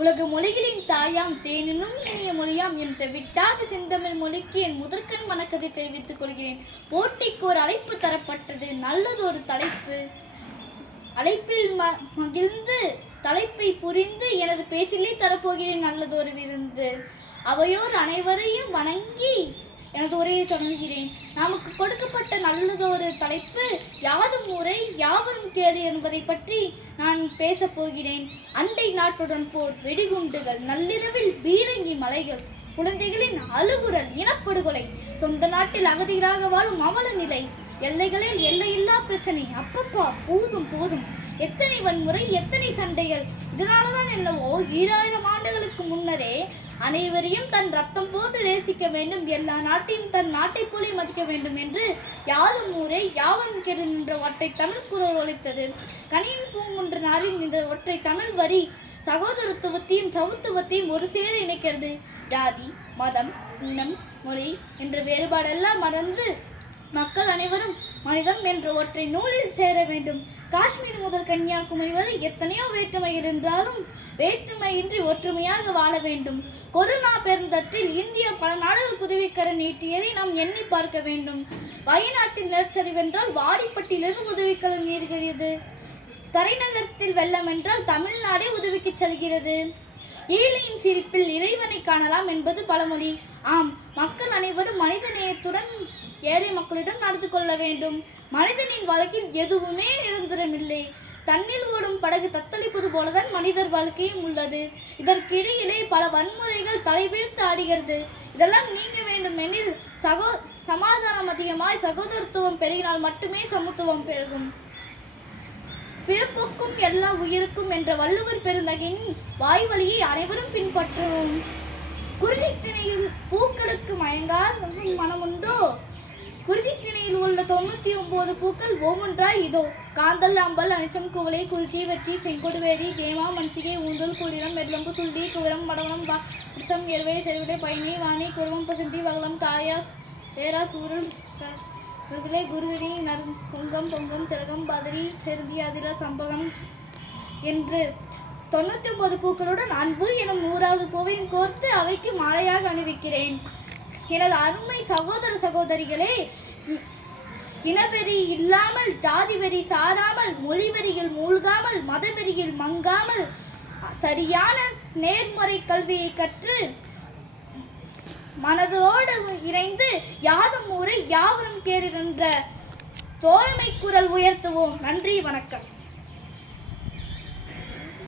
உலக மொழிகளின் தாயாம் தேனினும் இனிய மொழியாம் என் விட்டாத செந்தமிழ் மொழிக்கு என் முதற்கண் வணக்கத்தை தெரிவித்துக் கொள்கிறேன். போட்டிக்கு ஒரு அழைப்பு தரப்பட்டது. நல்லதொரு தலைப்பு. அழைப்பில் மகிழ்ந்து தலைப்பை புரிந்து எனது பேச்சிலே தரப்போகிறேன் நல்லதொரு விருந்து. அவையோர் அனைவரையும் வணங்கி எனது உரையை தொடங்குகிறேன். நமக்கு கொடுக்கப்பட்ட நல்லதொரு தலைப்பு யாதும் ஊரே யாவரும் கேளு என்பதை பற்றி நான் பேசப் போகிறேன். அண்டை நாட்டுடன் போர், வெடிகுண்டுகள், நள்ளிரவில் பீரங்கி மலைகள், குழந்தைகளின் அழுகுரல், இனப்படுகொலை, சொந்த நாட்டில் அகதிகளாக வாழும் அவல நிலை, எல்லைகளில் எல்லையில்லா பிரச்சனை. அப்பப்பா, போதும் போதும், எத்தனை வன்முறை, எத்தனை சண்டைகள். இதனாலதான் என்னவோ 2000 ஆண்டுகளுக்கு முன்னரே அனைவரையும் தன் ரத்தம் போட்டு நேசிக்க வேண்டும், எல்லா நாட்டையும் தன் நாட்டை போல மதிக்க வேண்டும் என்று யாதும் ஊரே யாவரும் கேளு என்ற ஒற்றை தமிழ் குரல் ஒலித்தது. கனியின் பூங்குன்றனாரின் இந்த ஒற்றை தமிழ் வரி சகோதரத்துவத்தையும் சமத்துவத்தையும் ஒரு சேர இணைக்கிறது. ஜாதி, மதம், இனம், மொழி என்ற வேறுபாடெல்லாம் மறந்து மக்கள் அனைவரும் மனிதம் என்ற ஒற்றை நூலில் சேர வேண்டும். காஷ்மீர் முதல் கன்னியாகுமரி வரை எத்தனையோ வேற்றுமை இருந்தாலும் வேற்றுமையின்றி ஒற்றுமையாக வாழ வேண்டும். கொரோனா பெருந்தொற்றில் இந்தியா பல நாடுகளுக்கு உதவிக்கர நீட்டியதை நாம் எண்ணி பார்க்க வேண்டும். வயநாட்டில் நிலச்சரிவென்றால் வாடிப்பட்டியிலிருந்து உதவிக்கரம் நீர்கிறது. தலைநகரத்தில் வெள்ளம் என்றால் தமிழ்நாடே உதவிக்கு செல்கிறது. ஏழையின் சிரிப்பில் இறைவனை காணலாம் என்பது பழமொழி. ஆம், மக்கள் அனைவரும் மனித நேயத்துடன் ஏழை மக்களிடம் நடந்து கொள்ள வேண்டும். மனிதனின் வாழ்க்கையில் எதுவுமே நிரந்தரமில்லை. தண்ணில் ஓடும் படகு தத்தளிப்பது போலதான் மனிதர் வாழ்க்கையும் உள்ளது. இதற்கிடையிலே பல வன்முறைகள் தலைவிரித்து ஆடுகிறது. இதெல்லாம் நீங்க வேண்டும் எனில் சமாதானம் அதிகமாய் சகோதரத்துவம் பெருகினால் மட்டுமே சமத்துவம் பெருகும். பிறப்புக்கும் எல்லா உயிருக்கும் என்ற வள்ளுவர் பெருந்தகையின் வாய்வழியை அனைவரும் பின்பற்றவும். குருதித்திணையில் பூக்களுக்கு மயங்கால் மனமுண்டோ? குருதித்திணையில் உள்ள 99 பூக்கள் ஒவ்வொன்றாய் இதோ. காந்தல், அம்பல், அனிச்சம், குவளை, குருதி, வெற்றி, செங்கொடுவேரி, தேமா, மன்சிகை, ஊந்தல், குளிரம், மெல்லம்பு, சுள்ளி, குவிரம், மடவனம், புருஷம், எருவை, செருவிடை, பயனை, வாணி, குருவம், பசுந்தி, வகலம், காயாஸ், வேரா, சூரல், குருவிலை, குருகிரி, கொங்கம், பொங்கம், திலகம், பதரி, செருதி, அதிர, சம்பகம் என்று 99 பூக்களுடன் அன்பு எனும் 100வது பூவையும் கோர்த்து அவைக்கு மாலையாக அணிவிக்கிறேன். எனது அருமை சகோதர சகோதரிகளே, இனவெறி இல்லாமல், ஜாதி வெறி சாராமல், மொழி வெறியில் மூழ்காமல், மதவெறியில் மங்காமல், சரியான நேர்முறை கல்வியை கற்று மனதோடு இணைந்து யாதும் ஊரே யாவரும் கேளு என்ற தோழமை குரல் உயர்த்துவோம். நன்றி, வணக்கம்.